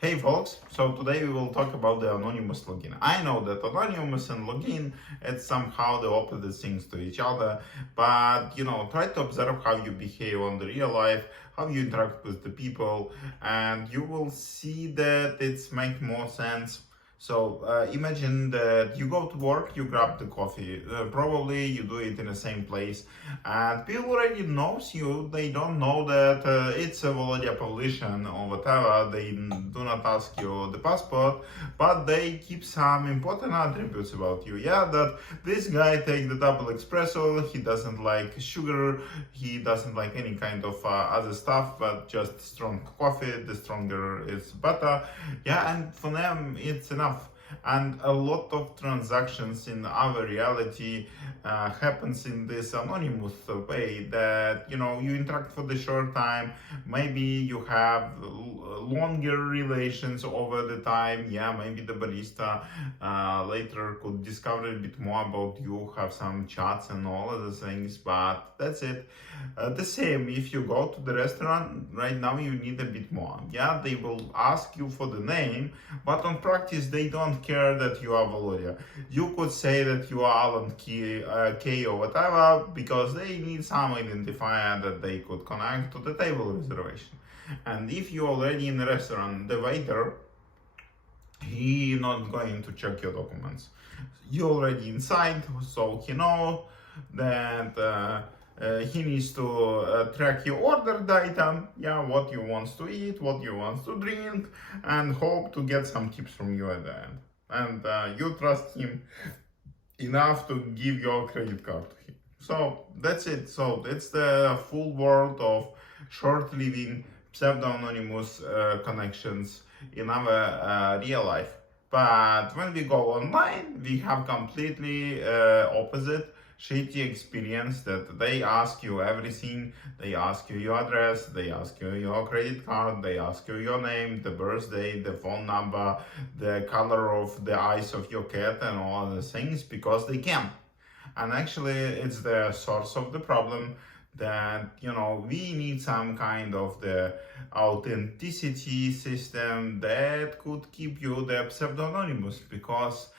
Hey folks, so today we will talk about the anonymous login. I know that anonymous and login, it's somehow the opposite things to each other, but try to observe how you behave on the real life, how you interact with the people, and you will see that it's make more sense. So imagine that you go to work, you grab the coffee. Probably you do it in the same place, and people already knows you. They don't know that it's a Volodya position or whatever. They do not ask you the passport, but they keep some important attributes about you. Yeah, that this guy take the double espresso. He doesn't like sugar. He doesn't like any kind of other stuff, but just strong coffee. The stronger is better. Yeah, and for them it's enough. And a lot of transactions in our reality happens in this anonymous way, that you interact for the short time. Maybe you have longer relations over the time. Yeah, maybe the barista later could discover a bit more about you, have some chats and all of the things, but that's it. The same if you go to the restaurant right now, you need a bit more. Yeah, they will ask you for the name, but on practice they don't care that you are Volodya. You could say that you are Alan K or whatever, because they need some identifier that they could connect to the table reservation. And if you're already in the restaurant, the waiter, he not going to check your documents. You're already inside, so he know that he needs to track your order data, yeah, what you want to eat, what you want to drink, and hope to get some tips from you at the end. And you trust him enough to give your credit card to him. So that's it. So it's the full world of short-living pseudo-anonymous connections in our real life. But when we go online, we have completely opposite shitty experience, that they ask you everything. They ask you your address, they ask you your credit card, they ask you your name, the birthday, the phone number, the color of the eyes of your cat, and all the things, because they can. And actually it's the source of the problem, that we need some kind of the authenticity system that could keep you the pseudo-anonymous, because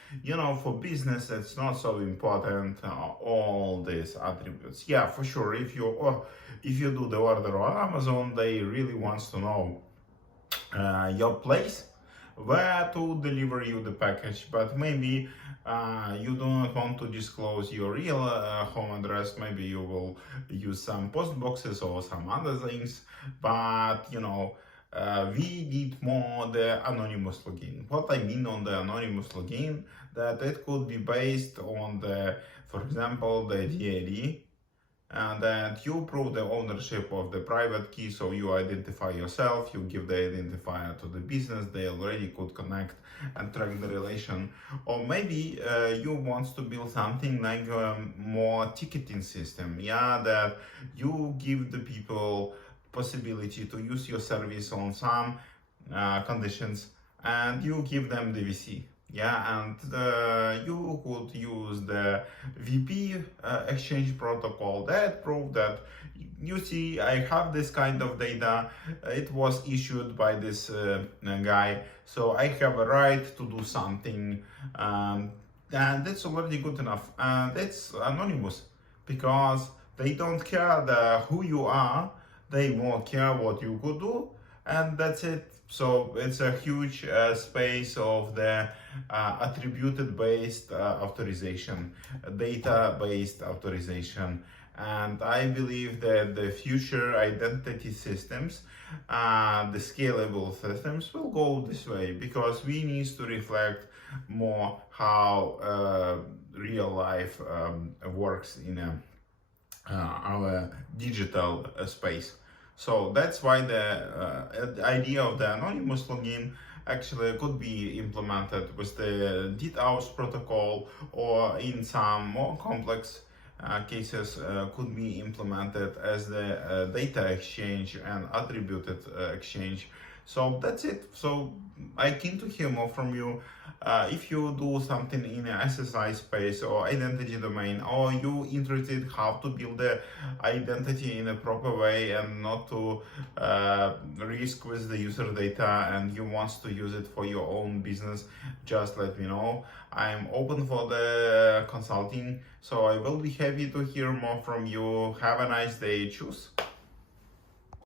for business it's not so important, all these attributes. Yeah, for sure, if you do the order on Amazon, they really wants to know your place, where to deliver you the package, but maybe you do not want to disclose your real home address. Maybe you will use some post boxes or some other things, but we need more the anonymous login. What I mean on the anonymous login, that it could be based on the, for example, the DID, and that you prove the ownership of the private key, so you identify yourself, you give the identifier to the business, they already could connect and track the relation. Or maybe you want to build something like a more ticketing system, yeah, that you give the people possibility to use your service on some conditions, and you give them the VC. Yeah, and you could use the VP exchange protocol that prove that, you see, I have this kind of data, it was issued by this guy, so I have a right to do something, and that's already good enough. And it's anonymous, because they don't care who you are, they more care what you could do, and that's it. So it's a huge space of the attributed based authorization, data based authorization. And I believe that the future identity systems, the scalable systems, will go this way, because we need to reflect more how real life works in our digital space. So that's why the idea of the anonymous login actually could be implemented with the DDoS protocol, or in some more complex cases could be implemented as the data exchange and attributed exchange. So that's it. So I keen to hear more from you. If you do something in a SSI space or identity domain, or you interested how to build the identity in a proper way and not to risk with the user data, and you want to use it for your own business, just let me know. I'm open for the consulting, so I will be happy to hear more from you. Have a nice day. Choose.